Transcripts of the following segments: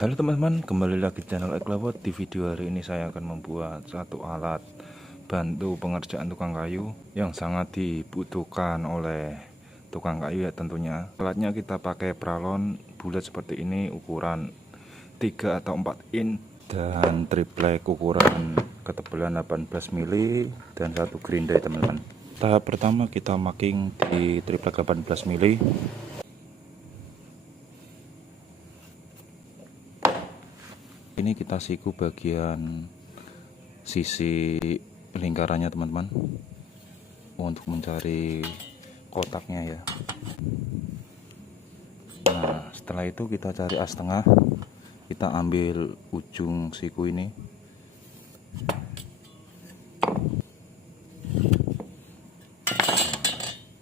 Halo teman-teman, kembali lagi di channel Eklawot. Di video hari ini saya akan membuat satu alat bantu pengerjaan tukang kayu yang sangat dibutuhkan oleh tukang kayu ya tentunya. Alatnya kita pakai pralon bulat seperti ini, ukuran 3 atau 4 in dan triplek ukuran ketebalan 18 mili dan satu grindai teman-teman. Tahap pertama kita marking di triplek 18 mili. Ini kita siku bagian sisi lingkarannya teman-teman untuk mencari kotaknya ya. Nah setelah itu kita cari as tengah, kita ambil ujung siku ini.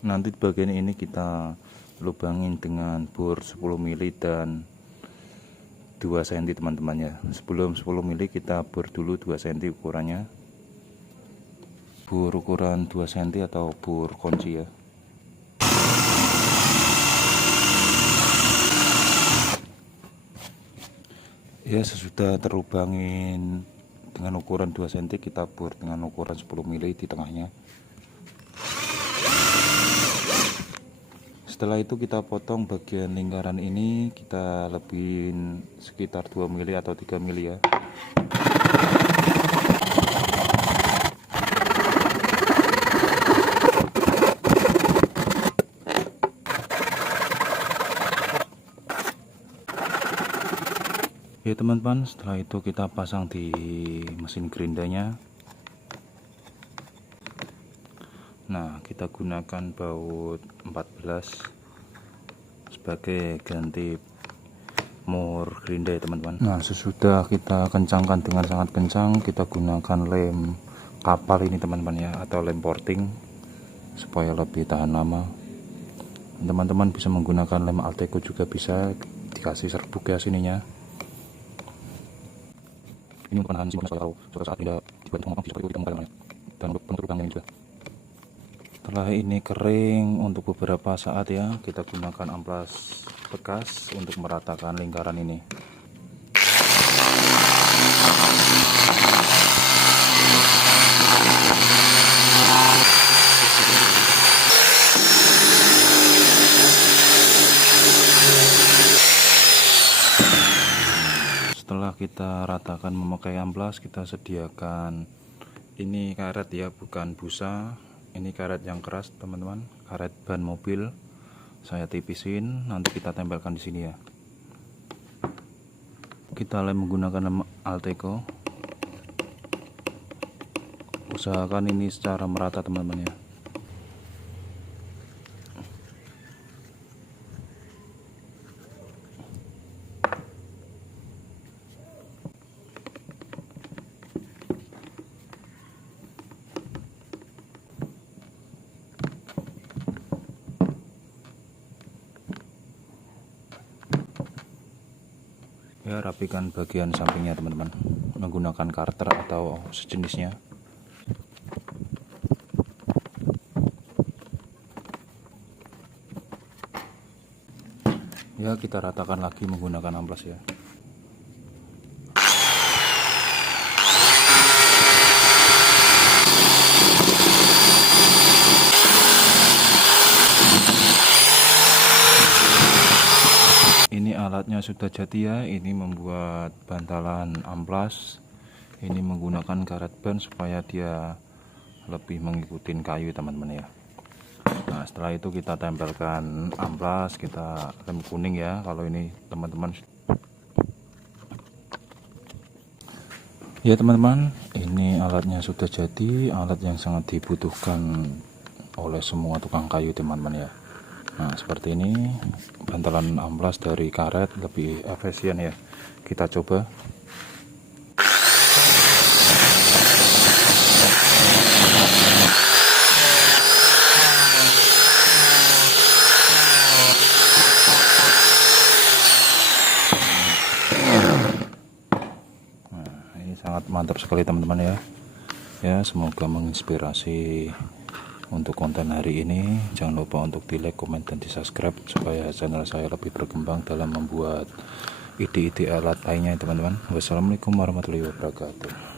Nanti di bagian ini kita lubangin dengan bor 10 mili dan 2 cm teman-teman ya. Sebelum 10 mili kita bor dulu 2 cm ukurannya, bor ukuran 2 cm atau bor kunci ya. Ya sesudah terlubangin dengan ukuran 2 cm, kita bor dengan ukuran 10 mili di tengahnya. Setelah itu kita potong bagian lingkaran ini, kita lebihin sekitar 2 mili atau 3 mili ya. Ya teman-teman, setelah itu kita pasang di mesin grindanya. Nah kita gunakan baut 14 sebagai ganti mur grindai teman-teman. Nah sesudah kita kencangkan dengan sangat kencang, kita gunakan lem kapal ini teman-teman ya, atau lem porting supaya lebih tahan lama. Teman-teman bisa menggunakan lem Alteco juga bisa, dikasih serbuk ya sininya. Ini bukan hansi kalau suatu saat tidak dibuat ngomong seperti itu kita menggunakan dan untuk penutup lubangnya juga. Setelah ini kering untuk beberapa saat ya, kita gunakan amplas bekas untuk meratakan lingkaran ini. Setelah kita ratakan memakai amplas, kita sediakan ini karet ya, bukan busa. Ini karet yang keras teman-teman, karet ban mobil. Saya tipisin, nanti kita tempelkan di sini ya. Kita lem menggunakan lem Alteco. Usahakan ini secara merata teman-teman ya. Ya rapikan bagian sampingnya teman-teman menggunakan karter atau sejenisnya. Ya kita ratakan lagi menggunakan amplas ya. Ini alatnya sudah jadi ya. Ini membuat bantalan amplas. Ini menggunakan karet ban supaya dia lebih mengikuti kayu teman-teman ya. Nah setelah itu kita tempelkan amplas, kita lem kuning ya kalau ini teman-teman. Ya teman-teman, ini alatnya sudah jadi, alat yang sangat dibutuhkan oleh semua tukang kayu teman-teman ya. Nah seperti ini bantalan amplas dari karet lebih efisien ya. Kita coba. Nah ini sangat mantap sekali teman-teman ya. Ya semoga menginspirasi untuk konten hari ini. Jangan lupa untuk di like, komen, dan di subscribe supaya channel saya lebih berkembang dalam membuat ide-ide alat lainnya teman-teman. Wassalamualaikum warahmatullahi wabarakatuh.